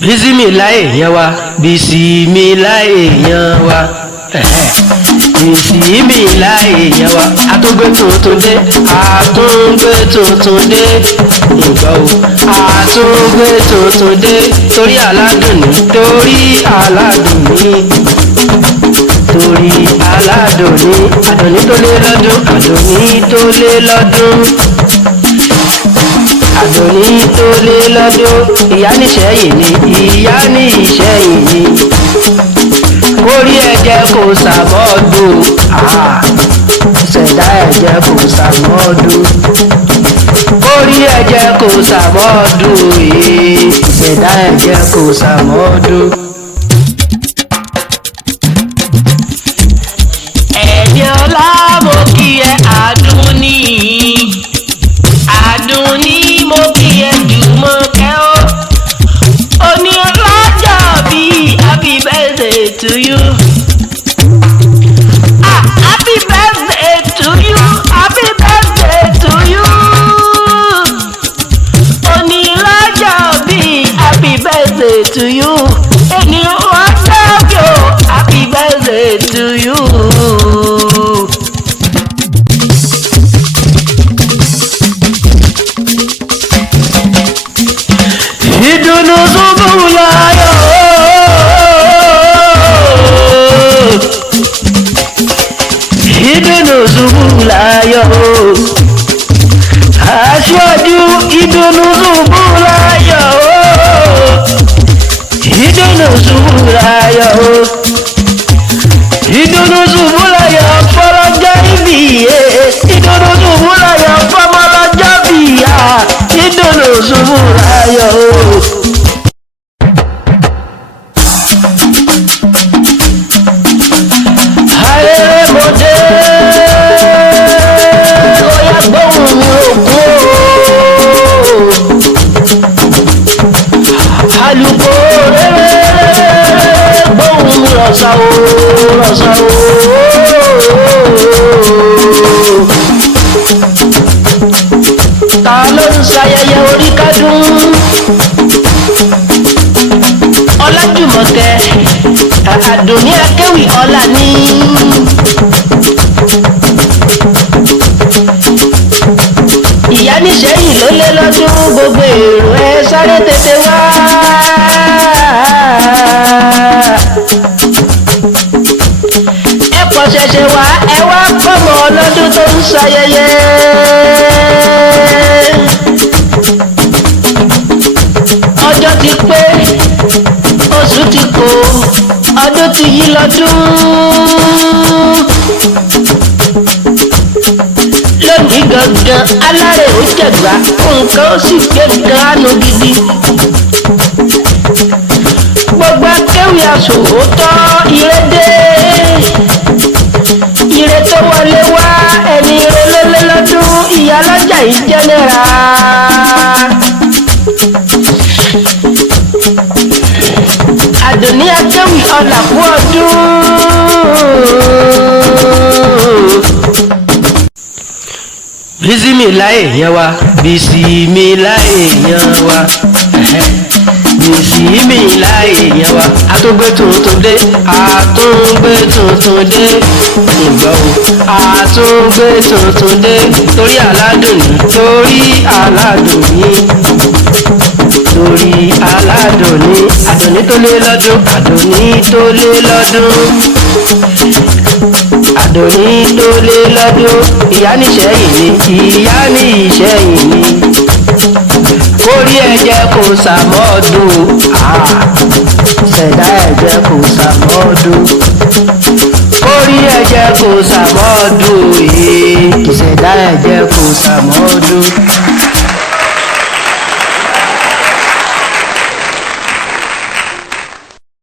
Bismillah èèyàn wa, Bismillah èèyàn wa, Bismillah èèyàn wa. Àtúngbé tuntun dé, àtúngbé tuntun dé, ìgbà o. Àtúngbé tuntun dé, torí aládùn ní, torí aládùn ní, torí aládùn ní. Àdùnní tó lé lọ́dún, àdùnní tó lé lọ́dún. Àdùnní tó lé lọ́dún, ìyá níṣẹ́yìn ni, ìyá ní ìṣẹ́yìn ni. Orí ẹ̀jẹ̀ kò sàmọ́dún, ṣẹ̀dá ẹ̀jẹ̀ kò sàmọ́dún. Orí ẹ̀jẹ̀ kò sàmọ́dún, ṣẹ̀dá ẹ̀jẹ̀ kò sàmọ́dún. Ẹ̀jẹ̀ ọlá mo kí ẹ Àdùnní. Àdùnní mo kí ẹ Jùmọ̀kẹ́ o. Oní ọlọ́jọ́ bí happy birthday to you. Happy birthday to you. Happy birthday to you. Oní ọlọ́jọ́ bí happy birthday to you. Ẹni wọ́n sọ́kè o happy birthday to you. Ìdùnnú ṣubú láyọ̀, ìdùnnú ṣubú láyọ̀, aṣíwájú ìdùnnú ṣubú láyọ̀, ìdùnnú ṣubú láyọ̀, ìdùnnú ṣubú láyọ̀ fọlọ́jọ́ ìbí, ìdùnnú ṣubú láyọ̀ fọmọlọ́jọ́ bíyà, ìdùnnú ṣubú láyọ̀. Ta ló ń ṣayẹyẹ orí kádùn? Ọlájùmọ̀kẹ́ Àdùnní akéwì ọlá ní. Ìyá níṣẹ́yìn ló lé lọ́dún, gbogbo èrò ẹ sáré tètè wá. Ẹ pọ̀ ṣẹ̀ṣẹ̀ wá, ẹ wá kọ́mọ ọlọ́dún tó ń ṣayẹyẹ. Ọjọ́ ti pé, oṣù ti kò, ọdún ti yí lọ́dún. Lónìí gangan alárè ó jẹ̀gbá, nǹkan ó sì gbé gánú gidi. Gbogbo akéwì àsòwòtọ́ ìrédé, ire tó wọlé wá ẹni ire lólé lọ́dún, ìyá lọ́jà yìí jẹ́nẹ́ra. Àdùnní akéwì ọlà kú ọdún. Bismillah èèyàn wa, Bismillah èèyàn wa, Bismillah èèyàn wa. Àtúngbé tuntun dé, àtúngbé tuntun dé, ìgbà o. Àtúngbé tuntun dé, torí aládùn ní, torí aládùn ní, torí aládùn ní. Àdùnní tó lé lọ́dún, àdùnní tó lé lọ́dún, àdùnní tó lé lọ́dún. Ìyá níṣẹ́yìn ni, ìyá ní ìṣẹ́yìn ni. Orí ẹ̀jẹ̀ kò sàmọ́dún, ṣẹ̀dá ẹ̀jẹ̀ kò sàmọ́dún. Orí ẹ̀jẹ̀ kò sàmọ́dún, ṣẹ̀dá ẹ̀jẹ̀ kò sàmọ́dún.